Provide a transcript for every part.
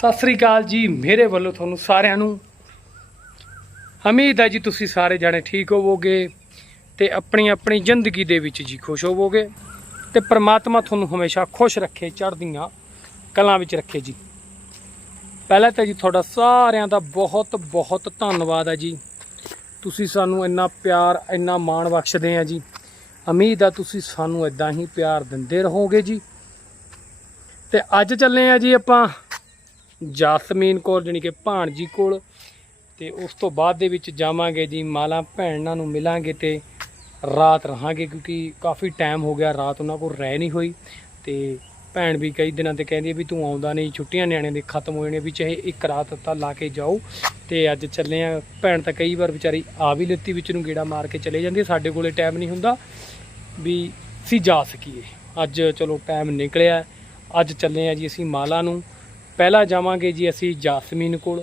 ਸਤਿ ਸ੍ਰੀ ਅਕਾਲ ਜੀ। ਮੇਰੇ ਵੱਲੋਂ ਤੁਹਾਨੂੰ ਸਾਰਿਆਂ ਨੂੰ ਉਮੀਦ ਹੈ ਜੀ ਤੁਸੀਂ ਸਾਰੇ ਜਾਣੇ ਠੀਕ ਹੋਵੋਗੇ ਤੇ ਆਪਣੀ ਆਪਣੀ ਜ਼ਿੰਦਗੀ ਦੇ ਵਿੱਚ ਜੀ ਖੁਸ਼ ਹੋਵੋਗੇ ਤੇ ਪ੍ਰਮਾਤਮਾ ਤੁਹਾਨੂੰ ਹਮੇਸ਼ਾ ਖੁਸ਼ ਰੱਖੇ, ਚੜ੍ਹਦੀਆਂ ਕਲਾਂ ਵਿੱਚ ਰੱਖੇ ਜੀ। ਪਹਿਲਾਂ ਤਾਂ ਜੀ ਤੁਹਾਡਾ ਸਾਰਿਆਂ ਦਾ ਬਹੁਤ ਬਹੁਤ ਧੰਨਵਾਦ ਹੈ ਜੀ। ਤੁਸੀਂ ਸਾਨੂੰ ਇੰਨਾ ਪਿਆਰ, ਇੰਨਾ ਮਾਣ ਬਖਸ਼ਦੇ ਆ ਜੀ। ਉਮੀਦ ਆ ਤੁਸੀਂ ਸਾਨੂੰ ਇਦਾਂ ਹੀ ਪਿਆਰ ਦਿੰਦੇ ਰਹੋਗੇ ਜੀ। ਤੇ ਅੱਜ ਚੱਲੇ ਆ ਜੀ ਆਪਾਂ ਜਾਸਮੀਨ ਕੋਲ ਜਾਣੀ ਕਿ ਭਾਣਜੀ ਕੋਲ ਤੇ ਉਸ ਤੋਂ ਬਾਅਦ ਦੇ ਵਿੱਚ ਜਾਵਾਂਗੇ ਜੀ ਮਾਲਾ ਭੈਣਾਂ ਨੂੰ ਮਿਲਾਂਗੇ ਤੇ ਰਾਤ ਰਹਾਂਗੇ ਕਿਉਂਕਿ ਕਾਫੀ ਟਾਈਮ ਹੋ ਗਿਆ ਰਾਤ ਉਹਨਾਂ ਕੋਲ ਰਹਿ ਨਹੀਂ ਹੋਈ ਤੇ ਭੈਣ ਵੀ ਕਈ ਦਿਨਾਂ ਤੇ ਕਹਿੰਦੀ ਹੈ ਵੀ ਤੂੰ ਆਉਂਦਾ ਨਹੀਂ ਛੁੱਟੀਆਂ ਨਿਆਣਿਆਂ ਦੇ ਖਤਮ ਹੋ ਜਾਣੇ ਵੀ ਚਾਹੇ ਇੱਕ ਰਾਤ ਤਾਂ ਲਾ ਕੇ ਜਾਓ ਤੇ ਅੱਜ ਚੱਲੇ ਆ। ਭੈਣ ਤਾਂ ਕਈ ਵਾਰ ਵਿਚਾਰੀ ਆ ਵੀ ਲੱਤੀ ਵਿੱਚ ਨੂੰ ਗੇੜਾ ਮਾਰ ਕੇ ਚਲੇ ਜਾਂਦੀ ਹੈ, ਸਾਡੇ ਕੋਲੇ ਟਾਈਮ ਨਹੀਂ ਹੁੰਦਾ ਵੀ ਅਸੀਂ ਜਾ ਸਕੀਏ। ਅੱਜ ਚਲੋ ਟਾਈਮ ਨਿਕਲਿਆ ਅੱਜ ਚੱਲੇ ਆ ਜੀ ਅਸੀਂ ਮਾਲਾ ਨੂੰ। ਪਹਿਲਾਂ ਜਾਵਾਂਗੇ ਜੀ ਅਸੀਂ ਜਾਸਮੀਨ ਕੋਲ।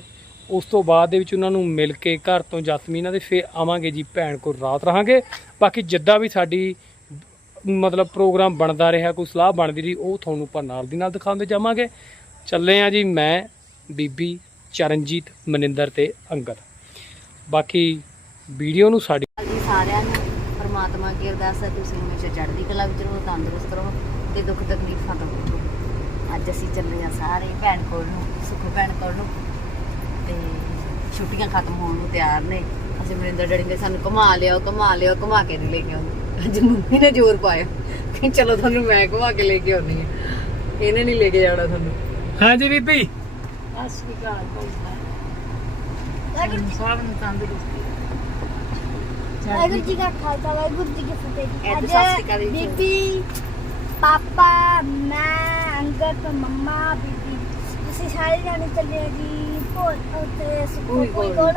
ਉਸ ਤੋਂ ਬਾਅਦ ਦੇ ਵਿੱਚ ਉਹਨਾਂ ਨੂੰ ਮਿਲ ਕੇ ਘਰ ਤੋਂ ਜਾਸਮੀਨਾਂ ਦੇ ਫਿਰ ਆਵਾਂਗੇ ਜੀ ਭੈਣ ਕੋਲ, ਰਾਤ ਰਹਾਂਗੇ। ਬਾਕੀ ਜਿੱਦਾਂ ਵੀ ਸਾਡੀ ਮਤਲਬ ਪ੍ਰੋਗਰਾਮ ਬਣਦਾ ਰਿਹਾ, ਕੋਈ ਸਲਾਹ ਬਣਦੀ ਰਹੀ, ਉਹ ਤੁਹਾਨੂੰ ਆਪਾਂ ਨਾਲ ਦੀ ਨਾਲ ਦਿਖਾਉਂਦੇ ਜਾਵਾਂਗੇ। ਚੱਲੇ ਆ ਜੀ ਮੈਂ, ਬੀਬੀ ਚਰਨਜੀਤ ਮਨਿੰਦਰ ਤੇ ਅੰਗਦ। ਬਾਕੀ ਵੀਡੀਓ ਨੂੰ ਸਾਡੀ ਜੀ ਸਾਰਿਆਂ ਨੂੰ, ਪਰਮਾਤਮਾ ਕੀ ਅਰਦਾਸ ਹੈ ਤੁਸੀਂ ਹਮੇਸ਼ਾ ਚੜ੍ਹਦੀ ਕਲਾ ਵਿੱਚ ਰਹੋ, ਤੰਦਰੁਸਤ ਰਹੋ ਤੇ ਦੁੱਖ ਤਕਲੀਫਾਂ ਤੋਂ ਬਚੋ ਅੱਜ ਅਸੀਂ ਚੱਲੇ ਆ ਸਾਰੇ ਭੈਣ ਕੋਲ ਨੂੰ ਸੁਖ ਭੈਣ ਕੋਲ ਨੂੰ। ਤੇ ਛੁੱਟੀਆਂ ਖਤਮ ਹੋਣ ਨੂੰ ਤਿਆਰ ਨੇ। ਅਸੀਂ ਮਰਿੰਦਰ ਡੈਡੀ ਨੇ ਸਾਨੂੰ ਘੁਮਾ ਲਿਆਓ ਘੁਮਾ ਲਿਆਓ ਘੁਮਾ ਕੇ ਨਹੀਂ ਲੈ ਕੇ ਆਉਂਦੇ। ਅੱਜ ਮੰਮੀ ਨੇ ਜ਼ੋਰ ਪਾਇਆ। ਕਿ ਚਲੋ ਤੁਹਾਨੂੰ ਮੈਂ ਘੁਮਾ ਕੇ ਲੈ ਕੇ ਆਉਣੀ ਹੈ। ਇਹਨੇ ਨਹੀਂ ਲੈ ਕੇ ਜਾਣਾ ਤੁਹਾਨੂੰ। ਹਾਂਜੀ ਬੀਬੀ। ਅਸਵੀਕਾਰ ਸਭ ਨੂੰ ਤੰਦਰੁਸਤੀ। ਵਾਹਿਗੁਰੂ ਜੀ ਕਾ ਖਾਲਸਾ ਵਾਹਿਗੁਰੂ ਜੀ ਕੀ ਫਤਿਹ। ਅੱਜ ਸਤਿ ਸ਼੍ਰੀ ਅਕਾਲ। ਬੀਬੀ ਪਾਪਾ ਮੈਂ ਅੰਗਦ ਮੰਮਾ ਬੀਬੀ। ਅਸੀਂ ਸਾਰੇ ਜਾਣੇ ਚੱਲੇ ਆ ਜੀ ਭੋਲ ਉੱਤੇ ਸੁਖੋ ਕੋਈ ਕੋਈ ਕੋਲ।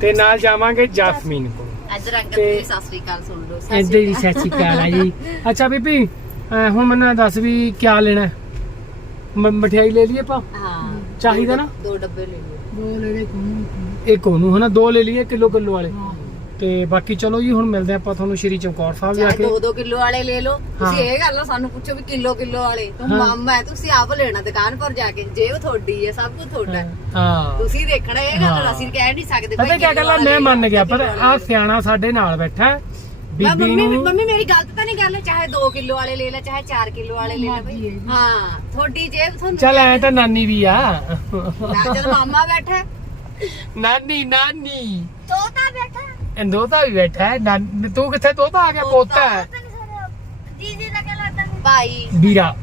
ਤੇ ਨਾਲ ਜਾਵਾਂਗੇ ਜਾਸਮੀਨ ਕੋਲ। ਅੱਜ ਰੰਗਤ ਤੇ- ਦੀ ਸਤਿ ਸ੍ਰੀ ਅਕਾਲ ਸੁਣ ਲਓ। ਹੀ ਸਤਿ ਸ਼੍ਰੀ ਅਕਾਲ ਆ ਜੀ। ਅੱਛਾ ਬੀਬੀ ਅਹ ਹੁਣ ਮੈਨੂੰ ਦੱਸ ਵੀ ਕੀ ਲੈਣਾ ਹੈ? ਮ- ਮਠਿਆਈ ਲੈ ਲਈਏ ਆਪਾਂ? ਹਾਂ। ਚਾਹੀਦਾ ਨਾ? ਦੋ ਡੱਬੇ ਲੈ ਲਿਓ ਇੱਕ ਉਹਨੂੰ ਹਨਾ? ਦੋ ਲੈ ਲਈਏ ਕਿਲੋ ਕਿਲੋ ਵਾਲੇ ਤੇ ਬਾਕੀ ਚਲੋ ਜੀ ਹੁਣ ਮਿਲਦੇ ਆਪਾਂ ਤੁਹਾਨੂੰ ਸ਼੍ਰੀ ਚਮਕੌਰ ਸਾਹਿਬ ਜਾ ਕੇ। ਦੋ ਦੋ ਕਿਲੋ ਵਾਲੇ ਲੈ ਲਓ। ਤੁਸੀਂ। ਇਹ ਗੱਲ ਨਾ ਸਾਨੂੰ ਪੁੱਛੋ ਵੀ ਕਿਲੋ ਕਿਲੋ ਵਾਲੇ। ਤੂੰ। ਮਾਮਾ ਹੈ ਤੁਸੀਂ ਆਪ ਲੈਣਾ ਦੁਕਾਨ ਪਰ ਜਾ ਕੇ। ਜੇਬ ਤੁਹਾਡੀ ਹੈ ਸਭ ਕੁਝ ਤੁਹਾਡਾ ਹੈ। ਤੁਸੀਂ ਦੇਖਣਾ ਇਹ ਗੱਲ। ਅਸੀਂ ਕਹਿ ਨਹੀਂ ਸਕਦੇ ਪਤਾ ਕੀ ਗੱਲ ਮੈਂ ਮੰਨ ਗਿਆ ਪਰ ਆ ਸਿਆਣਾ ਸਾਡੇ ਨਾਲ ਬੈਠਾ ਬੀਬੀ ਮੰਮੀ ਨੂੰ। ਮੰਮੀ ਮੇਰੀ ਗਲਤ ਤਾਂ ਨਹੀਂ ਗੱਲ ਚਾਹੇ 2 ਕਿਲੋ ਵਾਲੇ ਲੈ ਲੈ ਚਾਹੇ 4 ਕਿਲੋ ਵਾਲੇ ਲੈ ਲੈ ਬਈ। ਹਾਂ ਤੁਹਾਡੀ ਜੇਬ ਤੁਹਾਨੂੰ ਚੱਲ ਐ ਤਾਂ ਨਾਨੀ ਵੀ ਆ। ਨਾ ਜਦ ਮਾਮਾ ਬੈਠਾ ਨਾਨੀ ਨਾਨੀ। ਤੋਤਾ ਬੈਠਾ ਦੋਤਾ ਵੀ ਬੈਠਾ ਹੈ। ਨਾਨੀ- ਤੂੰ ਕਿੱਥੇ ਦੋਤਾ ਆ ਗਿਆ ਪੋਤਾ? ਹੈ ਦੀਦੀ ਦਾ ਕਹਿ ਲੱਗਦਾ ਨਹੀਂ? ਭਾਈ। ਵੀਰਾ।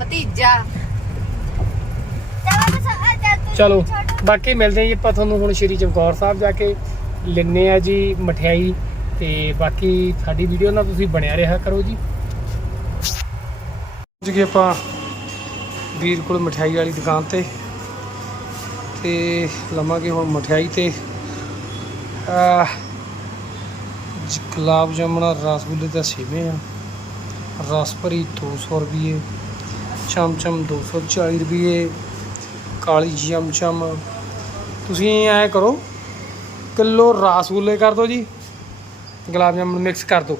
ਭਤੀਜਾ। ਚਲੋ ਬਸ ਅੱਜ ਤੂੰ ਚਲੋ ਛੱਡ। ਬਾਕੀ ਮਿਲਦੇ ਹਾਂ ਜੀ ਆਪਾਂ ਤੁਹਾਨੂੰ ਹੁਣ ਸ਼੍ਰੀ ਚਮਕੌਰ ਸਾਹਿਬ ਜਾ ਕੇ। ਲੈਣੇ ਆ ਜੀ ਮਠਿਆਈ ਤੇ ਬਾਕੀ ਸਾਡੀ ਵੀਡੀਓ ਨਾਲ ਤੁਸੀਂ ਬਣਿਆ ਰਿਹਾ ਕਰੋ ਜੀ। ਪਹੁੰਚ ਗਏ ਆਪਾਂ ਵੀਰ ਕੋਲ ਮਠਿਆਈ ਵਾਲੀ ਦੁਕਾਨ ਤੇ ਤੇ ਲਵਾਂਗੇ ਹੁਣ ਮਠਿਆਈ ਤੇ। ਗੁਲਾਬ ਜਾਮਣਾ ਰਸਗੁੱਲੇ ਦਾ ਸੇਵੇਂ ਆ। ਰਸ ਭਰੀ 200 ਰੁਪਏ ਚਮਚਮ 240 ਰੁਪਏ ਕਾਲੀ ਚਮਚਮ ਤੁਸੀਂ ਐ ਕਰੋ ਕਿਲੋ ਰਸਗੁੱਲੇ ਕਰ ਦਿਓ ਜੀ ਗੁਲਾਬ ਜਾਮੁਨ ਮਿਕਸ ਕਰ ਦਿਓ।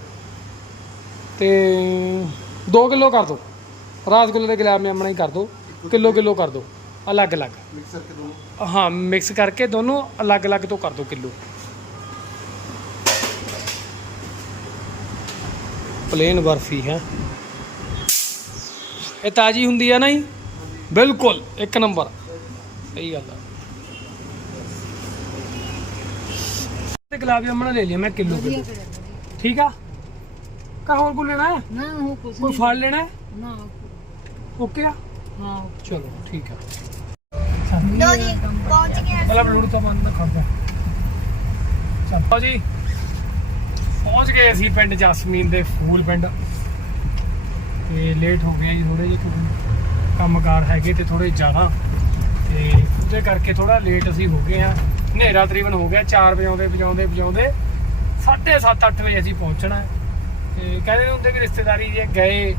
ਤੇ 2 ਕਿਲੋ ਕਰ ਦਿਓ ਰਸਗੁੱਲੇ ਤੇ ਗੁਲਾਬ ਜਾਮੁਨ ਹੀ ਕਰ ਦਿਓ ਕਿਲੋ ਕਿਲੋ ਕਰ ਦਿਓ ਅਲੱਗ ਅਲੱਗ ਹਾਂ ਮਿਕਸ ਕਰਕੇ ਦੋਨੋਂ ਅਲੱਗ ਅਲੱਗ ਤੋਂ ਕਰ ਦਿਓ ਕਿਲੋ। ਪਲੇਨ ਬਰਫੀ ਹੈ। ਇਹ ਤਾਜੀ ਹੁੰਦੀ ਹੈ ਨਾ ਜੀ? ਬਿਲਕੁਲ ਇੱਕ ਨੰਬਰ। ਸਹੀ ਗੱਲ ਆ। ਤੇ ਗੁਲਾਬ ਜਾਮਣ ਲੈ ਲਿਆ ਮੈਂ ਕਿਲੋ ਕਿਲੋ ਠੀਕ ਆ? ਕਾ ਹੋਰ ਕੋਈ ਲੈਣਾ ਹੈ? ਨਾ ਕੋਈ ਫਲ ਲੈਣਾ ਹੈ? ਨਾ। ਓਕੇ ਆ? ਹਾਂ। ਚਲੋ ਠੀਕ ਆ। ਲੋ ਜੀ ਪਹੁੰਚ ਗਏ। ਪਹਿਲਾਂ ਬਲੂੜ ਤੋਂ ਬੰਦ ਨਾ ਖੜਦਾ ਚੱਪੋ ਜੀ। ਪਹੁੰਚ ਗਏ ਅਸੀਂ ਪਿੰਡ ਜਸਮੀਨ ਦੇ ਫੂਲ ਪਿੰਡ। ਤੇ ਲੇਟ ਹੋ ਗਏ ਜੀ ਥੋੜੇ ਜਿਹੇ ਕਿਉਂਕਿ ਕੰਮਕਾਰ ਹੈਗੇ ਤੇ ਥੋੜੇ ਜ਼ਿਆਦਾ। ਤੇ ਉਹਦੇ ਕਰਕੇ ਥੋੜਾ ਲੇਟ ਅਸੀਂ ਹੋ ਗਏ ਆ ਹਨੇਰਾ ਤਕਰੀਬਨ ਹੋ ਗਿਆ 4 ਵਜਾਉਂਦੇ ਵਜਾਉਂਦੇ ਵਜਾਉਂਦੇ 7:30 8 ਵਜੇ ਅਸੀਂ ਪਹੁੰਚਣਾ ਹੈ। ਤੇ ਕਹਿੰਦੇ ਹੁੰਦੇ ਵੀ ਰਿਸ਼ਤੇਦਾਰੀ ਜੇ ਗਏ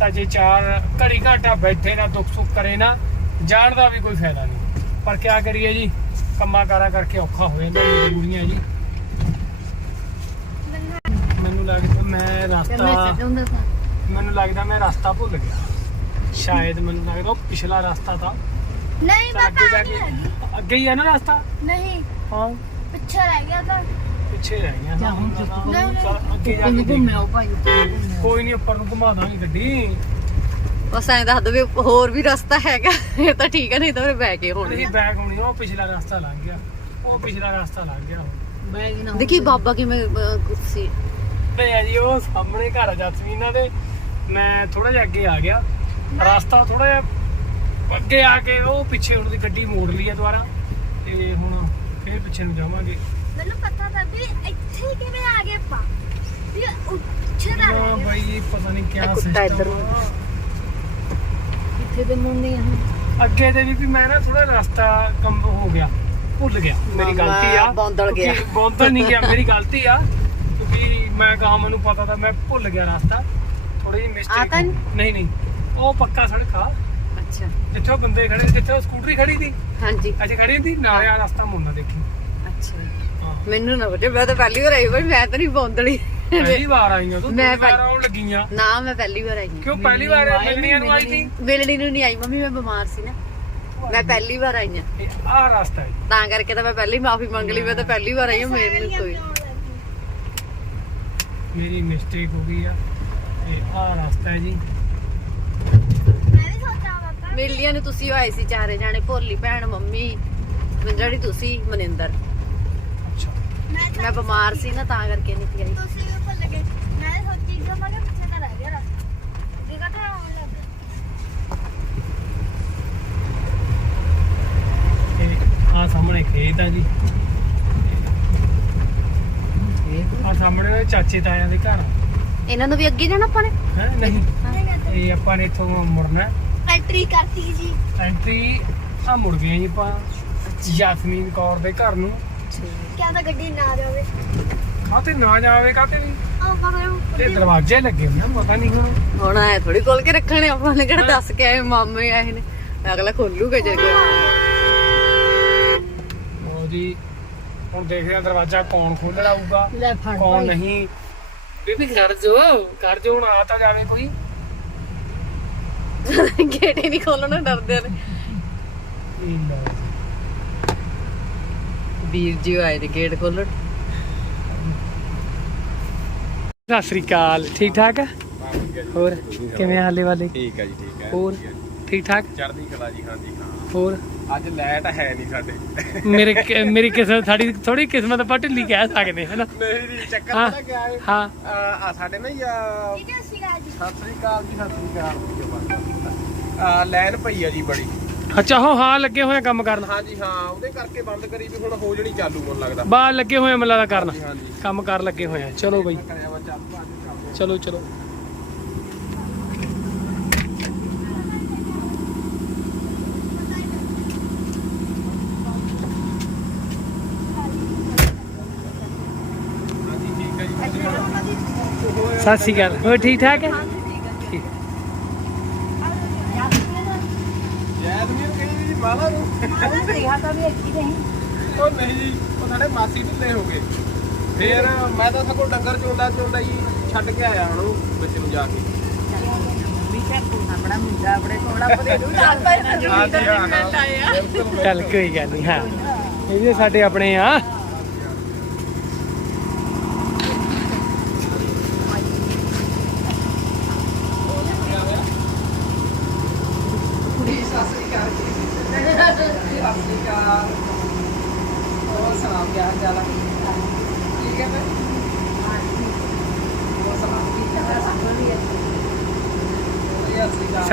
ਤਾਂ ਜੇ ਚਾਰ ਘੜੀ ਘਾਟਾ ਬੈਠੇ ਨਾ, ਦੁੱਖ ਸੁੱਖ ਕਰੇ ਨਾ, ਜਾਣ ਦਾ ਵੀ ਕੋਈ ਫਾਇਦਾ ਨਹੀਂ। ਪਰ ਕਿਆ ਕਰੀਏ ਜੀ, ਕੰਮਾਂ ਕਾਰਾਂ ਕਰਕੇ ਔਖਾ ਹੋ ਜਾਂਦਾ, ਮਜਬੂਰੀਆਂ ਜੀ ਮੈਨੂੰ ਲੱਗਦਾ ਮੈਂ ਰਸਤਾ ਮੈਨੂੰ ਲੱਗਦਾ ਮੈਂ ਰਸਤਾ ਭੁੱਲ ਗਿਆ। ਸ਼ਾਇਦ ਮੈਨੂੰ ਲੱਗਦਾ ਉਹ ਪਿਛਲਾ ਰਸਤਾ ਤਾਂ ਨਹੀਂ ਅੱਗੇ ਪਾਪਾ ਜਾ ਕੇ ਅੱਗੇ ਹੀ ਆ ਨਾ ਰਸਤਾ? ਨਹੀਂ। ਹਾਂ। ਪਿੱਛੇ ਰਹਿ ਗਿਆ ਤਾਂ। ਪਿੱਛੇ ਰਹਿ ਗਿਆ ਚੱਲ ਅੱਗੇ ਜਾ ਕੇ। ਘੁੰਮਿਓ ਭਾਈ ਨੂੰ। ਕੋਈ ਨਹੀਂ ਉੱਪਰ ਨੂੰ ਘੁਮਾ ਦਾਂਗੇ ਗੱਡੀ। ਬਸ ਐਂ ਦੱਸ ਦੋ ਵੀ ਹੋਰ ਵੀ ਰਸਤਾ ਹੈਗਾ। ਇਹ ਤਾਂ ਠੀਕ ਹੈ ਨਹੀਂ ਤਾਂ ਫਿਰ ਬੈ ਕੇ ਹੋਣੀ ਨਹੀਂ ਬੈਕ ਹੋਣੀ ਉਹ ਪਿਛਲਾ ਰਸਤਾ ਲੰਘ ਗਿਆ। ਉਹ ਪਿਛਲਾ ਰਸਤਾ ਲੰਘ ਗਿਆ ਨਾ ਦੇਖੀ ਬਾਬਾ ਕਿਵੇਂ ਅਹ, ਆ ਜੀ ਉਹ ਸਾਹਮਣੇ ਘਰ ਆ ਜਸਮੀਨਾ ਦੇ ਮੈਂ ਥੋੜਾ ਜਿਹਾ ਅੱਗੇ ਆ ਗਿਆ। ਰਸਤਾ ਥੋੜਾ ਜਿਹਾ ਅੱਗੇ ਆ ਕੇ ਉਹ ਪਿੱਛੇ ਹੁਣ ਦੀ ਗੱਡੀ ਮੋੜ ਲਈ ਆ ਦੁਬਾਰਾ ਤੇ ਹੁਣ ਫੇਰ ਪਿੱਛੇ ਨੂੰ ਜਾਵਾਂਗੇ। ਮੈਨੂੰ ਪਤਾ ਤਾਂ ਵੀ ਇੱਥੇ ਹੀ ਕਿਵੇਂ ਆ ਗਏ ਪਾ ਵੀ ਉੱਚੇ ਦਾ ਹਾਂ ਬਾਈ ਪਤਾ ਨਹੀਂ ਕਿਆ ਕੁੱਤਾ ਸਿਸਟਮ ਇੱਧਰ ਨੂੰ। ਕਿੱਥੇ ਦੇ ਮੁੰਨੇ ਆ ਅੱਗੇ ਦੇ ਵੀ ਵੀ ਮੈਂ ਨਾ ਥੋੜਾ ਰਸਤਾ ਕੰਮ ਹੋ ਗਿਆ ਭੁੱਲ ਗਿਆ। ਮੇਰੀ ਗਲਤੀ ਆ। ਬੌਂਦਲ ਗਿਆ। ਕਿਉਂਕਿ ਬੌਂਦਲ ਨਹੀਂ ਗਿਆ ਮੇਰੀ ਗਲਤੀ ਆ। ਕਿਉਂਕਿ ਮੈਂ ਕਹਾ ਮੈਨੂੰ ਪਤਾ ਤਾਂ ਮੈਂ ਭੁੱਲ ਗਿਆ ਰਸਤਾ। ਥੋੜੀ ਜਿਹੀ ਮਿਸਟੇਕ ਨਹੀਂ ਨਹੀਂ। ਉਹ ਪੱਕਾ ਸੜਕ ਆ। ਅੱਛਾ। ਜਿੱਥੇ ਉਹ ਬੰਦੇ ਖੜੇ ਸੀ, ਜਿੱਥੇ ਉਹ ਸਕੂਟਰੀ ਖੜੀ ਸੀ। ਹਾਂਜੀ। ਅੱਛਾ ਖੜੀ ਸੀ ਨਾਲੇ ਆ ਰਸਤਾ ਮੁੰਨਾ ਦੇਖੀ। ਅੱਛਾ। ਹਾਂ। ਮੈਨੂੰ ਨਾ ਬਟੇ ਮੈਂ ਤਾਂ ਪਹਿਲੀ ਵਾਰ ਆਈ ਬਈ ਮੈਂ ਤਾਂ ਨਹੀਂ ਬੌਂਦਲੀ ਪਹਿਲੀ ਵਾਰ ਆਈ ਆ ਤੂੰ ਮੈਂ ਮੈਂ ਵਾਰ ਆਉਣ ਲੱਗੀਆਂ। ਨਾ ਮੈਂ ਪਹਿਲੀ ਵਾਰ ਆਈ ਹਾਂ। ਕਿਉਂ ਪਹਿਲੀ ਵਾਰ ਮਿਲਣੀਆਂ ਨੂੰ ਆਈ ਸੀ? ਵੇਲੜੀ ਨੂੰ ਨਹੀਂ ਆਈ ਮੰਮੀ ਮੈਂ ਬਿਮਾਰ ਸੀ ਨਾ। ਮੈਂ ਪਹਿਲੀ ਵਾਰ ਆਈ ਹਾਂ। ਇਹ ਆਹ ਰਸਤਾ ਹੈ। ਤਾਂ ਕਰਕੇ ਤਾਂ ਮੈਂ ਪਹਿਲੀ ਮਾਫੀ ਮੰਗ ਲਈ ਮੈਂ ਤਾਂ ਪਹਿਲੀ ਵਾਰ ਆਈ ਹਾਂ ਮੇਰੇ ਨੂੰ ਕੋਈ। ਮੇਰੀ ਮਿਸਟੇਕ ਹੋ ਗਈ ਆ। ਇਹ ਆਹ ਰਸਤਾ ਹੈ ਜੀ। ਮੈਂ ਵੀ ਸੋਚਾਂ ਪਾਪਾ ਮਿਲੀਆਂ ਨੂੰ ਤੁਸੀਂ ਆਏ ਸੀ ਚਾਰੇ ਜਾਣੇ ਭੋਲੀ ਭੈਣ ਮੰਮੀ ਜਿਹੜੀ ਤੁਸੀਂ ਮਨਿੰਦਰ। ਅੱਛਾ। ਮੈਂ ਤਾਂ ਮੈਂ ਬਿਮਾਰ ਸੀ ਨਾ ਤਾਂ ਕਰਕੇ ਨਹੀਂ ਆਈ। ਤੁਸੀਂ ਵੀ ਭੁੱਲ ਗਏ। ਮੈਂ ਸੋਚੀ ਕਿ ਮੈਂ ਪਿੱਛੇ ਨਾ ਰਹਿ ਗਿਆ ਰਸਤਾ। ਵੀ ਕਹਤਾ ਆਉਣ ਲੱਗ ਇਹ ਆ ਸਾਹਮਣੇ ਖੇਤ ਆ ਜੀ। ਆ ਸਾਹਮਣੇ ਉਹ ਚਾਚੇ ਤਾਇਆਂ ਦੇ ਘਰ ਇਹਨਾਂ ਨੂੰ ਵੀ ਅੱਗੇ ਜਾਣਾ ਆਪਾਂ ਨੇ? ਹੈ? ਨਹੀਂ। ਇਹ ਆਪਾਂ ਨੇ ਇੱਥੋਂ ਮੁੜਨਾ। ਐਂਟਰੀ ਕਰਤੀ ਜੀ। ਐਂਟਰੀ ਆ ਮੁੜ ਗਏ ਜੀ ਆਪਾਂ ਯਾਸਮੀਨ ਕੌਰ ਦੇ ਘਰ ਨੂੰ। ਕਿਆ ਤਾਂ ਗੱਡੀ ਨਾ ਜਾਵੇ। ਕਾਤੇ ਨਾ ਜਾਵੇ ਕਾਤੇ ਕਮਰੇ ਤੇ ਦਰਵਾਜ਼ੇ ਲੱਗੇ ਹੋਏ ਨੇ ਪਤਾ ਨਹੀਂ ਹੁਣ ਹੁਣ ਐ ਥੋੜੀ ਖੋਲ ਕੇ ਰੱਖਣੇ ਆਪਾਂ ਨੇ ਕਿਹੜਾ ਦੱਸ ਕੇ ਆਏ ਮਾਮੇ ਆਏ ਨੇ। ਅਗਲਾ ਖੋਲੂਗਾ ਜੇ ਕੋਈ। ਉਹ ਜੀ। ਹੁਣ ਦੇਖਦੇ ਆ ਦਰਵਾਜ਼ਾ ਕੌਣ ਖੋਲ੍ਹਣ ਆਊਗਾ ਲੈ ਫੜ ਕੌਣ ਨਹੀਂ। ਬੀਬੀ ਕਰ ਜੋ ਕਰ ਜੋ ਹੁਣ ਆ ਤਾਂ ਜਾਵੇ ਕੋਈ। ਗੇਟ ਹੀ ਨਹੀਂ ਖੋਲਣਾ ਡਰਦੇ ਨੇ ਜੀ। ਵੀਰ ਜੀ ਆਏ ਨੇ ਗੇਟ ਖੋਲਣ ਸਤਿ ਸ੍ਰੀ ਅਕਾਲ ਠੀਕ ਠਾਕ ਹੈ ਹੋਰ ਕਿਵੇਂ ਆ ਹਾਲੇ ਵਾਲੇ? ਠੀਕ ਹੈ ਜੀ ਠੀਕ ਹੈ ਹੋਰ ਠੀਕ ਠਾਕ? ਚੜ੍ਹਦੀ ਕਲਾ ਜੀ ਹਾਂਜੀ ਹਾਂ। ਹੋਰ? ਅੱਜ ਲਾਈਟ ਹੈ ਨਹੀਂ ਸਾਡੇ। ਮੇਰੇ ਕਿ- ਮੇਰੀ ਕਿਸਮਤ ਸਾਡੀ ਥੋੜੀ ਕਿਸਮਤ ਆਪਾਂ ਢਿੱਲੀ ਕਹਿ ਸਕਦੇ ਹੈ ਨਾ ਨਹੀਂ ਜੀ ਚੱਕਰ ਹਾਂ। ਪਤਾ ਕਿਆ ਹੈ? ਹਾਂ। ਅਹ ਆ ਸਾਡੇ ਨਾ ਜੀ ਅਹ, ਠੀਕ ਹੈ ਸੀਗਾ ਜੀ। ਸਤਿ ਸ੍ਰੀ ਅਕਾਲ ਜੀ ਸਤਿ ਸ੍ਰੀ ਅਕਾਲ। ਆ ਲਾਈਨ ਪਈ ਆ ਜੀ ਬੜੀ। ਅੱਛਾ ਹੋ ਹਾਂ ਲੱਗੇ ਹੋਏ ਆ ਕੰਮ ਕਰਨ। ਹਾਂਜੀ ਹਾਂ ਉਹਦੇ ਕਰਕੇ ਬੰਦ ਕਰੀ ਵੀ ਹੁਣ ਹੋ ਜਣੀ ਚਾਲੂ ਮੈਨੂੰ ਲੱਗਦਾ। ਬਾਹਰ ਲੱਗੇ ਹੋਏ ਆ ਲੱਗਦਾ ਕਰਨ। ਹਾਂਜੀ ਕੰਮ ਕਰ ਲੱਗੇ ਹੋਏ ਆ। ਚਲੋ ਬਈ। ਕਰਿਆ ਵਾ ਚਾਲੂ ਅੱਜ ਕੰਮ ਚਲੋ ਚਲੋ। ਸਤਿ ਸ੍ਰੀ ਅਕਾਲ। ਹੋਰ ਠੀਕ ਠਾਕ ਹੈ? ਮਾਲਾ ਨੂੰ। ਉਹ ਨਹੀਂ ਜੀ ਉਹ ਸਾਡੇ ਮਾਸੀ ਢਿੱਲੇ ਹੋ ਗਏ। ਫੇਰ ਮੈਂ ਤਾਂ ਸਗੋਂ ਡੰਗਰ ਚੋਂਦਾ ਚੋਂਦਾ ਜੀ ਛੱਡ ਕੇ ਆਇਆ ਹੁਣ ਉਹ ਬੱਚੇ ਨੂੰ ਜਾ ਕੇ। ਚੱਲ ਕੋਈ ਗੱਲ ਨਹੀਂ ਹਾਂ। ਇਹ ਵੀ ਸਾਡੇ ਆਪਣੇ ਆ।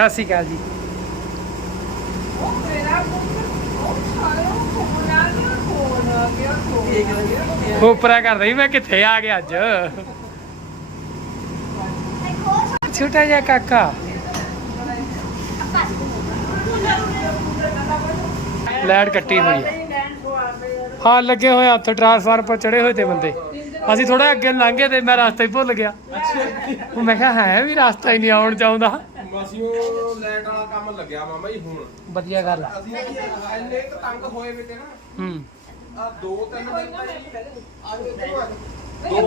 ਸਤਿ ਸ੍ਰੀ ਅਕਾਲ ਜੀ। ਉਪਰਾ ਕਰਦਾ ਸੀ ਮੈਂ ਕਿੱਥੇ ਆ ਗਿਆ ਅੱਜ। ਛੋਟਾ ਜਿਹਾ ਕਾਕਾ। ਲੈਟ ਕੱਟੀ ਹੋਈ ਹਾਂ। ਲੱਗੇ ਹੋਏ ਆ, ਉੱਥੇ ਟਰਾਂਸਫਾਰਮਰ ਪਰ ਚੜੇ ਹੋਏ ਤੇ ਬੰਦੇ। ਅਸੀਂ ਥੋੜਾ ਅੱਗੇ ਲੰਘੇ ਤੇ ਮੈਂ ਰਸਤਾ ਹੀ ਭੁੱਲ ਗਿਆ। ਮੈਂ ਕਿਹਾ ਹੈ ਵੀ ਰਸਤਾ ਹੀ ਨਹੀਂ ਆਉਣ ਚਾਹੁੰਦਾ। ਮਸੀਓ ਲੈਟ ਵਾਲਾ ਕੰਮ ਲੱਗਿਆ ਮਾਮਾ ਜੀ ਹੁਣ। ਵਧੀਆ ਗੱਲ ਆ। ਅਸੀਂ ਇੰਨੇ ਕੁ ਤੰਗ ਹੋਏ ਵੇ ਤੇ ਨਾ। ਹੂੰ। ਆ ਦੋ ਤਿੰਨ ਦਿਨ ਤਾਂ ਜੀ ਆ ਦੇਖੋ ਅੱਜ। ਦੋ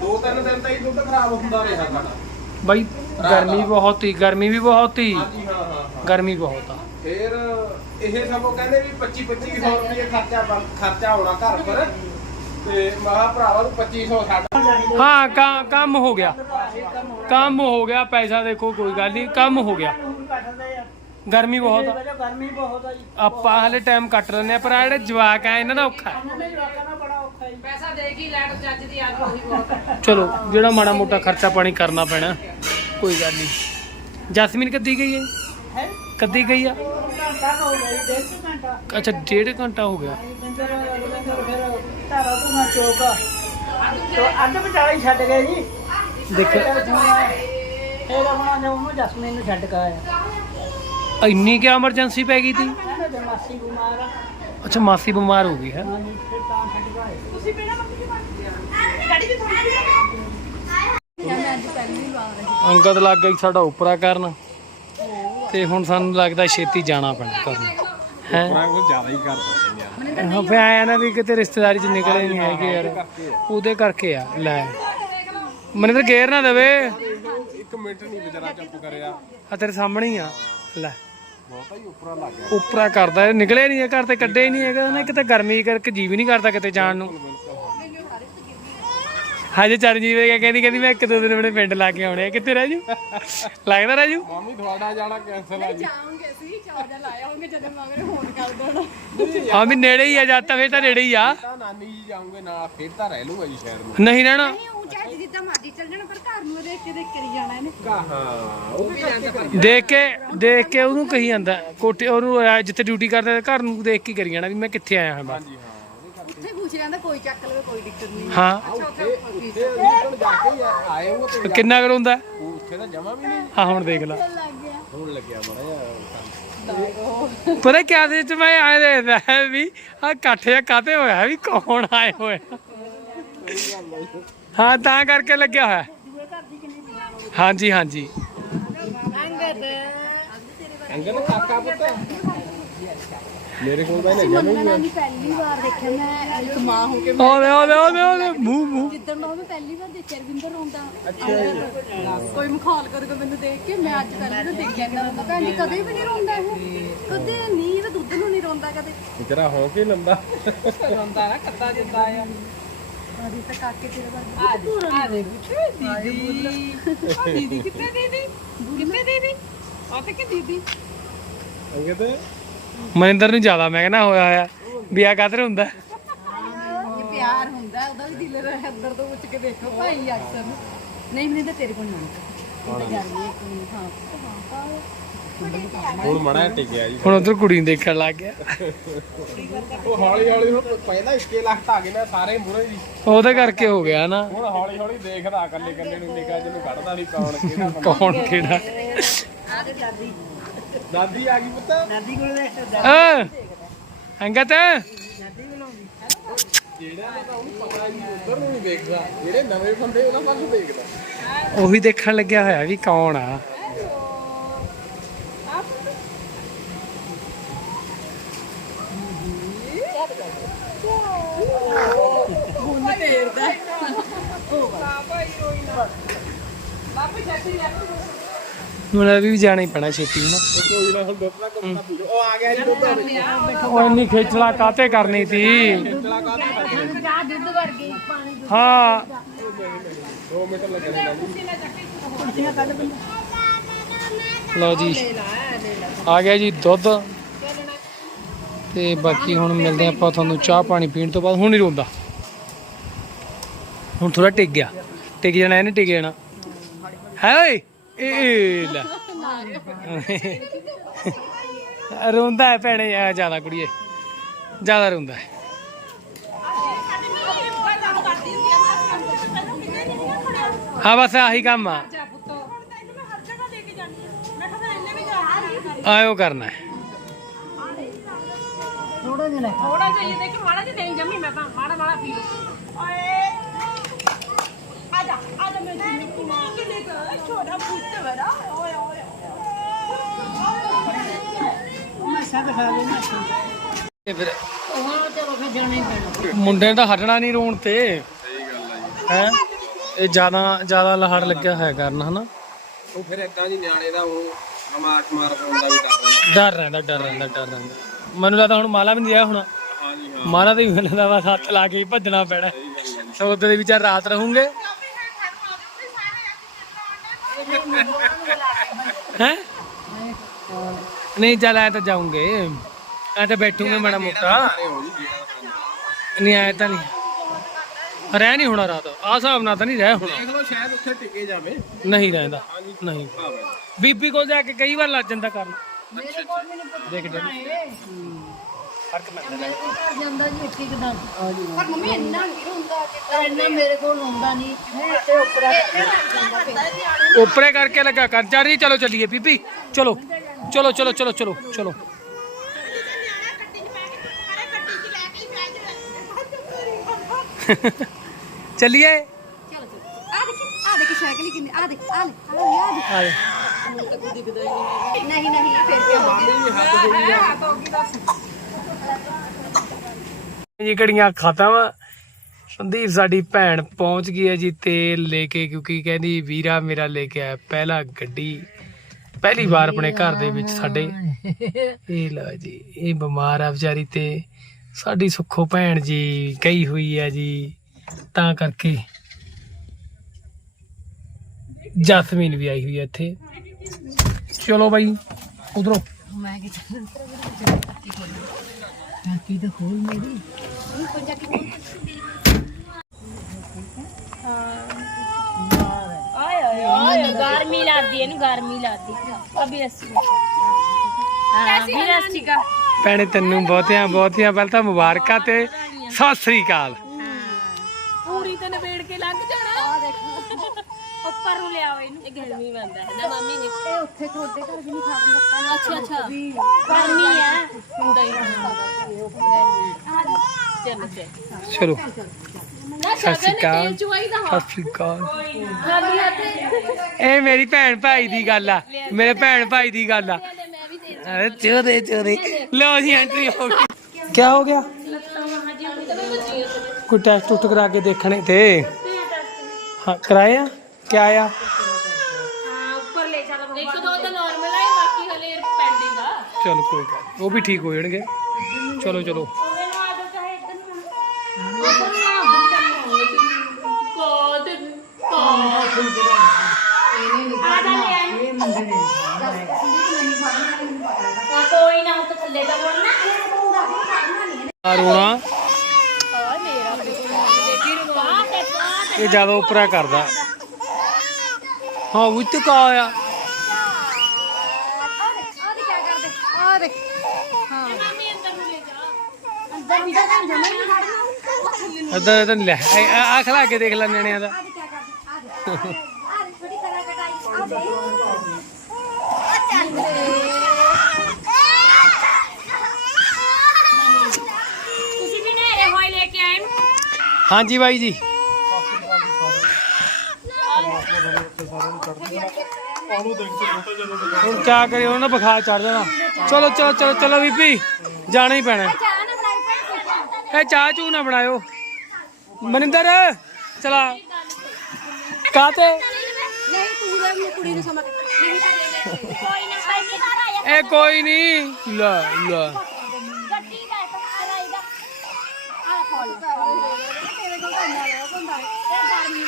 ਦੋ ਤਿੰਨ ਦਿਨ ਤਾਂ ਹੀ ਦੁੱਧ ਖਰਾਬ ਹੁੰਦਾ ਰਿਹਾ ਸਾਡਾ। ਬਾਈ ਗਰਮੀ ਬਹੁਤ ਹੀ ਗਰਮੀ ਵੀ ਬਹੁਤ ਹੀ ਹਾਂਜੀ ਹਾਂ ਹਾਂ ਹਾਂ। ਗਰਮੀ ਬਹੁਤ ਆ। ਫੇਰ ਇਹ ਸਭ ਉਹ ਕਹਿੰਦੇ ਵੀ 25 2500 ਰੁਪਏ ਖਰਚਾ ਬਣ- ਖਰਚਾ ਆਉਣਾ ਘਰ ਪਰ। ਤੇ ਮਹਾ ਭਰਾਵਾ ਨੂੰ 2500 ਛੱਡ। ਹਾਂ ਕਾ- ਕੰਮ ਹੋ ਗਿਆ। ਕੰਮ ਹੋ ਗਿਆ ਪੈਸਾ ਦੇਖੋ ਕੋਈ ਗੱਲ ਨਹੀਂ ਕੰਮ ਹੋ ਗਿਆ। ਗਰਮੀ ਬਹੁਤ ਆ। ਗਰਮੀ ਬਹੁਤ ਆ ਜੀ ਆਪਾਂ ਹਲੇ ਟਾਈਮ ਕੱਟ ਲੈਂਦੇ ਆ ਪਰ ਆ ਜਿਹੜੇ ਜਵਾਕ ਆ ਇਹਨਾਂ ਦਾ ਔਖਾ ਹੈ। ਇਹਨਾਂ ਦੇ ਜਵਾਕਾਂ ਦਾ ਬੜਾ ਔਖਾ ਜੀ ਪੈਸਾ ਦੇ ਕੇ ਲੈਟ ਚੱਜ ਦੀ ਆ ਗਈ ਬਹੁਤ। ਚਲੋ ਜਿਹੜਾ ਮਾੜਾ ਮੋਟਾ ਖਰਚਾ ਪਾਣੀ ਕਰਨਾ ਪੈਣਾ ਕੋਈ ਗੱਲ ਨਹੀਂ। ਜਸਮੀਨ ਕੱਦੀ ਗਈ ਹੈ? ਹੈ? ਕੱਦੀ ਗਈ ਆ? ਘੰਟਾ ਕੁ ਹੋ ਗਿਆ ਜੀ ਡੇਢ ਕੁ ਘੰਟਾ। ਅੱਛਾ ਡੇਢ ਘੰਟਾ ਹੋ ਗਿਆ। ਰਵਿੰਦਰ ਰਵਿੰਦਰ ਫਿਰ ਧਾਰਾ ਧੂਣਾ ਚੌਕ ਤੋ ਅੱਧ ਵਿਚਾਲੇ ਹੀ ਛੱਡ ਗਏ ਜੀ। ਦੇਖ। ਫਿਰ ਆਪਣਾ ਨੇ ਉਹਨੂੰ ਜਸਮੀਨ ਨੂੰ ਛੱਡ ਕੇ ਆਇਆ। ਇੰਨੀ ਕਿ ਐਮਰਜੈਂਸੀ ਪੈ ਗਈ ਤੀ? ਕਹਿੰਦਾ ਤੇ ਮਾਸੀ ਬਿਮਾਰ ਆ। ਅੱਛਾ ਮਾਸੀ ਬਿਮਾਰ ਹੋ ਗਈ ਹੈ। ਹਾਂਜੀ ਫਿਰ ਤਾਂ ਛੱਡ ਕੇ ਆਏ। ਤੁਸੀਂ ਅੰਗਦ ਲੱਗ ਗਈ ਸਾਡਾ ਉਪਰਾ ਕਰਨ। ਤੇ ਹੁਣ ਸਾਨੂੰ ਲੱਗਦਾ ਛੇਤੀ ਜਾਣਾ ਪੈਣਾ ਕਰਨ। ਹੈ? ਕੁਝ ਜ਼ਿਆਦਾ ਹੀ ਕਰਦਾ ਹਾਂ ਫੇ ਆਇਆ ਨਾ ਵੀ ਕਿਤੇ ਰਿਸ਼ਤੇਦਾਰੀ ਚ ਨਿਕਲੇ ਨਹੀਂ ਹੈਗੇ ਯਾਰ। ਉਹਦੇ ਕਰਕੇ ਆ ਲੈ। ਮਨਿੰਦਰ ਗੇਰ ਨਾ ਦੇਵੇ। ਇੱਕ ਮਿੰਟ ਨਹੀਂ ਵਿਚਾਰਾ ਚੁੱਪ ਕਰਿਆ। ਆ ਤੇਰੇ ਸਾਹਮਣੇ ਹੀ ਆ। ਲੈ। ਬਹੁਤਾ ਹੀ ਉੱਪਰਾ ਲੱਗ ਗਿਆ। ਉਪਰਾ ਕਰਦਾ ਇਹ ਨਿਕਲੇ ਨਹੀਂ ਹੈ ਘਰ ਤੇ ਕੱਢੇ ਹੀ ਨਹੀਂ ਹੈਗਾ ਨਾ ਕਿਤੇ ਗਰਮੀ ਕਰਕੇ ਜੀ ਵੀ ਨਹੀਂ ਕਰਦਾ ਕਿਤੇ ਜਾਣ ਨੂੰ। ਹਜੇ ਚਰਨਜੀਤ ਨੇ ਕਹਿੰਦੀ ਕਹਿੰਦੀ ਮੈਂ ਇੱਕ ਦੋ ਦਿਨ ਆਪਣੇ ਪਿੰਡ ਲਾ ਕੇ ਆਉਣੇ ਆ। ਕਿੱਥੇ ਰਾਜੂ? ਲੱਗਦਾ ਰਾਜੂ? ਮਾਮੀ ਤੁਹਾਡਾ ਜਾਣਾ ਕੈਨਸਲ ਆ ਜੀ। ਹਾਂ ਵੀ ਨੇੜੇ ਹੀ ਆ ਜਾਤਾ ਫੇਰ ਤਾਂ ਨੇੜੇ ਹੀ ਆ। ਤਾਂ ਨਾਨੀ ਜੀ ਜਾਉਂਗੇ ਨਾਲ ਫੇਰ ਤਾਂ ਰਹਿ ਲੂਗਾ ਜੀ ਸ਼ਹਿਰ ਨੂੰ। ਨਹੀਂ ਰਹਿਣਾ। ਜਿੱਦਾਂ ਮਰਜ਼ੀ ਚੱਲ ਜਾਣਾ ਪਰ ਘਰ ਨੂੰ ਦੇਖ ਕੇ ਦੇਖ ਕੇ ਨਹੀਂ ਜਾਣਾ ਇਹਨੇ। ਹਾਂ ਉਹ ਵੀ ਜਾਂਦਾ ਦੇਖ ਕੇ ਦੇਖ ਕੇ ਉਹਨੂੰ ਕਹੀ ਜਾਂਦਾ ਕੋਠੇ ਉਹਨੂੰ ਅਹ ਜਿੱਥੇ ਡਿਊਟੀ ਕਰਦਾ ਘਰ ਨੂੰ ਦੇਖ ਕੇ ਕਰੀ ਜਾਣਾ ਵੀ ਮੈਂ ਕਿੱਥੇ ਆਇਆ ਹਾਂ ਬਸ। ਜੀ ਹਾਂ ਉੱਥੇ ਪੁੱਛ ਜਾਂਦਾ ਕੋਈ ਚੱਕ ਲਵੇ ਕੋਈ ਦਿੱਕਤ ਨਹੀਂ। ਹਾਂ। ਉੱਥੇ ਉੱਥੇ ਨਿਕਲ ਜਾ ਕੇ ਹੀ ਆਏ ਉਹ ਤੇ ਕਿੰਨਾ ਕਰਉਂਦਾ ਉੱਥੇ ਤਾਂ ਜਮਾ ਵੀ ਨਹੀਂ। ਹਾਂ ਹੁਣ ਦੇਖ ਲੈ। ਹੁਣ ਲੱਗਿਆ ਮੜਾ ਪਤਾ ਕਿਆ ਦੇ ਚ ਮੈਂ ਆਏ ਦੇਖਦਾ ਹੈ ਵੀ ਆ ਇਕੱਠ ਕਾਤੇ ਹੋਇਆ ਵੀ ਕੌਣ ਆਏ ਹੋਏ ਆ? ਹਾਂ ਤਾਂ ਕਰਕੇ ਲੱਗਿਆ ਹੋਇਆ। ਹਾਂਜੀ ਹਾਂਜੀ। ਅੰਗਦ ਕਾਕਾ ਪੁੱਤ। ਮੇਰੇ ਕੋਲ ਤਾਂ ਇਹਨੇ ਜਮਾ ਹੀ ਨਹੀਂ ਪਹਿਲੀ ਵਾਰ ਦੇਖਿਆ ਮੈਂ ਇੱਕ ਮਾਂ ਹੋ ਕੇ ਉਹਦੇ ਉਹਦੇ ਉਹਦੇ ਉਹਦੇ ਮੂੰਹ ਮੂੰਹ। ਜਿੱਦਣ ਦਾ ਮੈਂ ਪਹਿਲੀ ਵਾਰ ਦੇਖਿਆ ਰਵਿੰਦਰ ਰੋਂਦਾ ਕੋਈ ਮਖੌਲ ਕਰੂਗਾ ਮੈਨੂੰ ਦੇਖ ਕੇ ਮੈਂ ਅੱਜ ਪਹਿਲੀ ਵਾਰ ਦੇਖਿਆ ਇੰਨਾ ਰੋਂਦਾ। ਭੈਣ ਜੀ ਕਦੇ ਵੀ ਨਹੀਂ ਰੋਂਦਾ ਇਹ। ਕਦੇ ਨਹੀਂ ਇਹ ਤਾਂ ਦੁੱਧ ਨੂੰ ਨਹੀਂ ਰੋਂਦਾ ਕਦੇ। ਤੇਰਾ ਹੋ ਕੇ ਲੰਦਾ ਰੋਂਦਾ ਨਾ ਕੱਦਾ ਜਿੱਦਾਂ ਆ। ਅਜੀ ਤਾਂ ਕਾਕੇ ਤੇਰੇ ਵਰਗੇ ਆ ਦੇ ਦੀਦੀ ਆ ਦੀਦੀ ਕਿੱਥੇ ਦੀਦੀ? ਕਿੱਥੇ ਦੀਦੀ? ਆ ਤੇ ਕਿ ਦੀਦੀ? ਅੰਗਦ ਮਨਿੰਦਰ ਨੂੰ ਜ਼ਿਆਦਾ ਮੈਂ ਕਹਿੰਦਾ ਹੋਇਆ ਹੋਇਆ ਵੀ ਆ ਕਾਤਰ ਹੁੰਦਾ? ਇਹ ਪਿਆਰ ਹੁੰਦਾ ਉਹਦਾ ਵੀ ਦਿਲ ਰਹੇ ਅੰਦਰ ਤੋਂ ਉੱਚ ਕੇ ਦੇਖੋ ਭਾਈ ਅਕਸਰ ਨੂੰ। ਨਹੀਂ ਮੈਨੂੰ ਤਾਂ ਤੇਰੇ ਕੋਲ ਨਹੀਂ ਹੁਣ ਮੜਾ ਟਿਕਿਆ ਜੀ। ਹੁਣ ਉਧਰ ਕੁੜੀ ਨੂੰ ਦੇਖਣ ਲੱਗ ਗਿਆ। ਉਹ ਹੌਲੀ ਹੌਲੀ ਹੁਣ ਪਹਿਲਾਂ ਇੱਕੇ ਲੱਖ ਆ ਗਏ ਨਾ ਸਾਰੇ ਮੂਰੇ ਜੀ। ਉਹਦੇ ਕਰਕੇ ਹੋ ਗਿਆ ਨਾ। ਹੁਣ ਹੌਲੀ ਹੌਲੀ ਦੇਖਦਾ ਇਕੱਲੇ ਇਕੱਲੇ ਨੂੰ ਨਿਕਾ ਜਿਹਨੂੰ ਕੱਢਦਾ ਨਹੀਂ ਕੌਣ ਕਿਹੜਾ ਬੰਦਾ। ਕੌਣ ਕਿਹੜਾ? ਦਾਦੀ ਆ ਗਈ ਪੁੱਤ। ਦਾਦੀ ਕੋਲ ਦਾ ਓ ਅੰਗਤ ਜਿਹੜਾ ਤਾਂ ਉਹਨੂੰ ਪਤਾ ਹੀ ਉਧਰ ਨੂੰ ਨਹੀਂ ਦੇਖਦਾ। ਜਿਹੜੇ ਨਵੇਂ ਬੰਦੇ ਉਹਨਾਂ ਵੱਲ ਦੇਖਦਾ। ਉਹੀ ਦੇਖਣ ਲੱਗਿਆ ਹੋਇਆ ਵੀ ਕੌਣ ਆ। ਮੈਨੂੰ ਵੀ ਜਾਣਾ ਹੀ ਪੈਣਾ ਛੇਤੀ ਨਾ ਉਹ ਕੋਈ ਨਾ ਹੁਣ ਦੁੱਧ ਦਾ ਕੰਮ ਉਹ ਆ ਗਿਆ ਜੀ ਦੁੱਧ ਉਹ ਇੰਨੀ ਖੇਚਲਾ ਕਾਤੇ ਕਰਨੀ ਸੀ? ਜਾ ਦੁੱਧ ਵਰਗੀ ਪਾਣੀ ਹਾਂ। 2 ਮਿੰਟ ਲੱਗਣੇ ਲਓ ਜੀ, ਆ ਗਿਆ ਜੀ ਦੁੱਧ। ਤੇ ਬਾਕੀ ਹੁਣ ਮਿਲਦੇ ਆਪਾਂ ਤੁਹਾਨੂੰ ਚਾਹ ਪਾਣੀ ਪੀਣ ਤੋਂ ਬਾਅਦ। ਹੁਣ ਨਹੀਂ ਰੋਂਦਾ। ਹੁਣ ਥੋੜਾ ਟਿਕ ਗਿਆ। ਟਿਕ ਜਾਣਾ, ਇਹਨੇ ਟਿਕ ਜਾਣਾ। ਹੈ ਓਏ? ਇਹ ਲੈ। ਰੋਂਦਾ ਹੈ ਭੈਣੇ ਆ ਜ਼ਿਆਦਾ ਕੁੜੀਏ। ਜ਼ਿਆਦਾ ਰੋਂਦਾ ਹੈ। ਹਾਂ ਬਸ ਆਹੀ ਕੰਮ ਆ। ਆਇਓ ਕਰਨਾ ਹੈ। ਥੋੜਾ ਜਿਹਾ ਇਹ ਦੇਖ ਮਾੜਾ ਜਿਹਾ ਨਹੀਂ ਜੰਮੀ ਮੈਂ ਤਾਂ। ਮਾੜਾ ਮਾੜਾ ਪੀ ਇਹ ਫਿਰ ਉਹ ਚਲੋ ਫਿਰ ਜਾਣਾ ਹੀ ਪੈਣਾ ਮੁੰਡੇ ਨੇ ਤਾਂ ਹਟਣਾ ਨਹੀਂ ਰੋਣ ਤੇ। ਸਹੀ ਗੱਲ ਹੈ? ਇਹ ਜ਼ਿਆਦਾ ਜ਼ਿਆਦਾ ਲਹੜ ਲੱਗਿਆ ਹੋਇਆ ਕਰਨ ਹਨਾ? ਉਹ ਫਿਰ ਇਦਾਂ ਜੀ ਨਿਆਣੇ ਦਾ ਉਹ ਮਾਰ ਮਾਰ ਹੋਣ ਦਾ ਵੀ ਡਰ ਡਰ ਰਹਿੰਦਾ ਡਰ ਰਹਿੰਦਾ ਡਰ ਰਹਿੰਦਾ। ਮੈਨੂੰ ਲੱਗਦਾ ਹੁਣ ਮਾਲਾ ਵੀ ਨਹੀਂ ਰਿਹਾ ਹੋਣਾ। ਹਾਂ ਜੀ ਹਾਂ। ਮਾਲਾ ਤੇ ਵੀ ਮੈਨੂੰ ਲੱਗਦਾ ਬਸ ਹੱਥ ਲਾ ਕੇ ਹੀ ਭੱਜਣਾ ਪੈਣਾ। ਸੌਦੇ ਦੇ ਵਿੱਚ ਰਾਤ ਰਹੂੰਗੇ। ਹੈ? ਨਹੀਂ ਚੱਲ ਐ ਤਾਂ ਜਾਉਂਗੇ ਐ ਤਾਂ ਬੈਠੂਗੇ ਮਾੜਾ ਮੋਟਾ। ਨਹੀਂ ਐ ਤਾਂ ਨਹੀਂ। ਰਹਿ ਨਹੀਂ ਹੋਣਾ ਰਾਤ। ਆ ਹਿਸਾਬ ਨਾਲ ਤਾਂ ਨਹੀਂ ਰਹਿ ਹੋਣਾ। ਦੇਖ ਲਓ ਸ਼ਾਇਦ ਉੱਥੇ ਟਿਕੇ ਜਾਵੇ। ਨਹੀਂ ਰਹਿੰਦਾ। ਨਹੀਂ। ਬੀਬੀ ਕੋਲ ਜਾ ਕੇ ਕਈ ਵਾਰ ਲੱਗ ਜਾਂਦਾ ਕਰਨ। ਦੇਖ ਜਾ। ਫ਼ਰਕ ਪੈਂਦਾ ਜਾਂਦਾ ਜੀ ਇੱਕ ਇੱਕਦਮ ਪਰ ਮੰਮੀ ਇੰਨਾ ਨਹੀਂ ਹੁੰਦਾ ਪਰ ਇੰਨਾ ਮੇਰੇ ਕੋਲ ਹੁੰਦਾ ਨਹੀਂ ਤੇ ਉੱਪਰ ਉਪਰੇ ਕਰਕੇ ਲੱਗਾ ਕਰ। ਜਾ ਰਹੀ ਚਲੋ ਚੱਲੀਏ ਬੀਬੀ। ਚਲੋ ਚਲੋ ਚਲੋ ਚਲੋ ਚਲੋ ਚਲੋ। ਚੱਲੀਏ। ਆ ਦੇਖ ਆ ਦੇਖ ਸਾਈਕਲ ਹੀ ਕਿੰਨੀ ਆ ਦੇਖ ਆ ਲੈ ਆ ਲੈ ਆ ਜਾ ਨਹੀਂ ਨਹੀਂ ਫਿਰ ਜੀ ਕੜੀਆਂ ਖਤਮ ਸੰਦੀਪ ਸਾਡੀ ਭੈਣ ਪਹੁੰਚ ਗਈ ਹੈ ਜੀ ਤੇਲ ਲੈ ਕੇ, ਕਿਉਂਕਿ ਕਹਿੰਦੀ ਵੀਰਾ ਮੇਰਾ ਲੈ ਕੇ ਆਇਆ ਪਹਿਲਾ ਗੱਡੀ। ਪਹਿਲੀ ਵਾਰ ਆਪਣੇ ਘਰ ਦੇ ਵਿੱਚ ਸਾਡੇ। ਇਹ ਲਓ ਜੀ, ਇਹ ਬਿਮਾਰ ਆ ਵਿਚਾਰੀ ਤੇ। ਸਾਡੀ ਸੁੱਖੋ ਭੈਣ ਜੀ ਗਈ ਹੋਈ ਹੈ ਜੀ, ਤਾਂ ਕਰਕੇ। ਜਸਮੀਨ ਵੀ ਆਈ ਹੋਈ ਹੈ ਇੱਥੇ। ਚਲੋ ਬਾਈ, ਉਧਰੋਂ। ਮੈਂ ਕਿ ਕੀ ਤਾਂ ਖੋਲ ਮੇਰੀ। ਗਰਮੀ ਲੱਗਦੀ ਇਹਨੂੰ ਗਰਮੀ ਲੱਗਦੀ। ਅਭੀ ਰੱਸੀ ਹਾਂ ਵੀ ਰੱਸੀ ਕਾ ਭੈਣੇ ਤੈਨੂੰ ਬਹੁਤਿਆਂ ਬਹੁਤਿਆਂ ਪਹਿਲਾਂ ਤਾਂ ਮੁਬਾਰਕਾਂ ਤੇ ਸਤਿ ਸ੍ਰੀ ਅਕਾਲ। ਪੂਰੀ ਤਾਂ ਨਵੇੜ ਕੇ ਲੰਘ ਜਾਣਾ। ਉੱਪਰ ਨੂੰ ਲਿਆਓ ਇਹਨੂੰ। ਇਹ ਗਰਮੀ ਬੰਦਾ ਹੈ ਨਾ ਮੰਮੀ ਨੇ ਇਹ ਉੱਥੇ ਤੁਹਾਡੇ ਘਰ ਵੀ ਨਹੀਂ ਖਾਣ ਦਿੱਤਾ। ਅੱਛਾ ਅੱਛਾ। ਗਰਮੀ ਆ ਹੁੰਦਾ ਹੀ ਚੱਲ ਚੱਲ। ਸਤਿ ਸ੍ਰੀ ਅਕਾਲ। ਸਤਿ ਸ੍ਰੀ ਅਕਾਲ। ਇਹ ਮੇਰੀ ਭੈਣ ਭਾਈ ਦੀ ਗੱਲ ਆ। ਮੇਰੇ ਭੈਣ ਭਾਈ ਦੀ ਗੱਲ ਆ। ਅਰੇ ਚੋਦੇ ਚੋਦੇ ਲਓ ਜੀ ਐਂਟਰੀ ਹੋ ਗਈ। ਕੀ ਹੋ ਗਿਆ? ਕੋਈ ਟੈਸਟ ਟੁੱਟ ਕਰਾ ਕੇ ਦੇਖਣੇ ਤੇ। ਹਾਂ ਕਰਾਏ ਆ? ਕੀ ਆਇਆ? ਹਾਂ ਉੱਪਰ ਲੈ ਚੱਲ ਇੱਕ ਦੋ ਤਾਂ ਨਾਰਮਲ ਹੈ ਬਾਕੀ ਹਲੇ ਪੈਂਡਿੰਗ ਆ। ਚਲੋ ਕੋਈ ਗੱਲ ਉਹ ਵੀ ਠੀਕ ਹੋ ਜਾਣਗੇ। ਚਲੋ ਚਲੋ। ਰੋਣਾ। ਇਹ ਜ਼ਿਆਦਾ ਉਪਰਾ ਕਰਦਾ। ਹਾਂ ਉਹ ਤੇ ਕਾ ਆਇਆ ਆ ਦੇਖ ਮੰਮੀ ਅੰਦਰ ਨੂੰ ਲੈ ਜਾ ਅੰਦਰ ਅੰਦਰ ਤਾਂ ਜਮੇ ਨਹੀਂ ਖੜਨਾ ਇਦਾਂ ਇਦਾਂ ਲੈ ਆ ਖਲਾ ਕੇ ਦੇਖ ਲੈ ਨਿਆਣਿਆਂ ਦਾ। ਹਾਂਜੀ ਬਾਈ ਜੀ। ਹੁਣ ਕਿਆ ਕਰੇ ਉਹਨਾਂ ਬੁਖਾਰ ਚੜ ਜਾਣਾ। ਚਲੋ ਚਲੋ ਚਲੋ ਚਲੋ ਬੀਬੀ ਜਾਣਾ ਹੀ ਪੈਣਾ। ਇਹ ਚਾਹ ਚੂ ਨਾ ਬਣਾਇਓ। ਮਨਿੰਦਰ ਚਲਾ। ਕਾਤੇ ਨਹੀਂ ਤੂੰ ਲੈ ਵੀ ਕੁੜੀ ਨੂੰ ਸਮਝ ਨਹੀਂ ਤਾਂ ਦੇ ਦੇ। ਕੋਈ ਨਾ ਕੋਈ ਨਾ ਇਹ ਕੋਈ ਨਹੀਂ ਲੈ ਲੈ। ਗੱਡੀ ਦਾ ਕਰਾਈਦਾ ਆ ਖੋਲ ਤੇਰੇ ਕੋਲ ਤਾਂ ਨਾ ਲਿਆ ਬੰਦਾ ਇਹ ਗਰਮੀ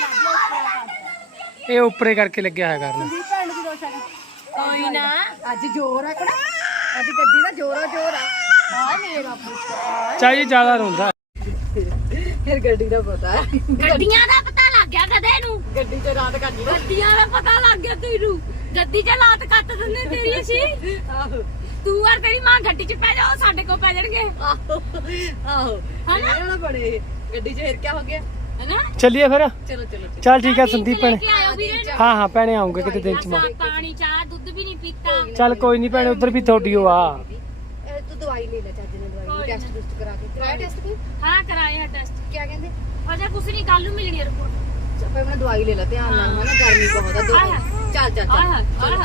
ਉੱਪਰੇ ਕਰਕੇ ਲੱਗਿਆ ਹੈ ਕਰਨ। ਦੀ ਭੈਣ ਦੀ ਰੋਸ਼ਨ। ਕੋਈ ਨਾ। ਅੱਜ ਜ਼ੋਰ ਆ ਕਿਹੜਾ ਅੱਜ ਗੱਡੀ ਦਾ ਜ਼ੋਰ ਆ ਜ਼ੋਰ ਆ। ਆ ਮੇਰਾ ਪੁੱਤ ਚਾਹੀ ਜ਼ਿਆਦਾ ਰੋਂਦਾ। ਫਿਰ ਗੱਡੀ ਦਾ ਪਤਾ। ਹੈ ਗੱਡੀਆਂ ਦਾ ਪਤਾ ਲੱਗ ਗਿਆ ਕਦੇ ਨੂੰ ਗੱਡੀ ਤੇ ਰਾਤ ਕੱਢੀ ਗੱਡੀਆਂ ਦਾ ਪਤਾ ਲੱਗ ਗਿਆ ਤੈਨੂੰ। ਗੱਡੀ 'ਚ ਲਾਤ ਕੱਟ ਦਿੰਦੇ ਤੇਰੀ ਅਸੀਂ। ਆਹੋ। ਤੂੰ ਔਰ ਤੇਰੀ ਮਾਂ ਗੱਡੀ 'ਚ ਪੈ ਜਾਓ ਸਾਡੇ ਕੋਲ ਪੈ ਜਾਣਗੇ। ਆਹੋ। ਆਹੋ। ਹਨਾ? ਬੜੇ ਗੱਡੀ 'ਚ ਫਿਰ ਕੀ ਹੋ ਗਿਆ? ਹੈਨਾ? ਚੱਲੀਏ ਫਿਰ? ਚਲੋ ਚਲੋ ਚੱਲ। ਠੀਕ ਹੈ ਸੰਦੀਪ ਭੈਣੇ। ਹਾਂ ਹਾਂ ਭੈਣੇ ਆਉਂਗੇ ਕਿਤੇ ਦਿਨ ਚ ਮੈਂ ਪਾਣੀ ਚਾਹ ਦੁੱਧ ਵੀ ਨਹੀਂ ਪੀਤਾ। ਚੱਲ ਕੋਈ ਨਹੀਂ ਭੈਣੇ ਉਧਰ ਵੀ ਤੁਹਾਡੀ ਓ ਆ। ਦਵਾਈ ਲੈ ਲੈ ਚੱਜ ਨਾਲ ਦਵਾਈ ਟੈਸਟ ਟੈਸਟ ਕਰਾ ਕੇ। ਕਰਾਇਆ ਟੈਸਟ ਕੋਈ ਹਾਂ ਕਰਾਏ ਹੈ ਟੈਸਟ ਕੀ ਕਹਿੰਦੇ? ਅਜੇ ਕੁਛ ਨਹੀਂ ਕੱਲ ਨੂੰ ਮਿਲਣੀ ਰਿਪੋਰਟ ਫਿਰ ਮੈਂ ਦਵਾਈ ਲੈ ਲੈ ਧਿਆਨ ਨਾਲ। ਹਨਾ ਗਰਮੀ ਬਹੁਤ ਆ ਦੋ। ਚੱਲ ਚੱਲ ਚੱਲ।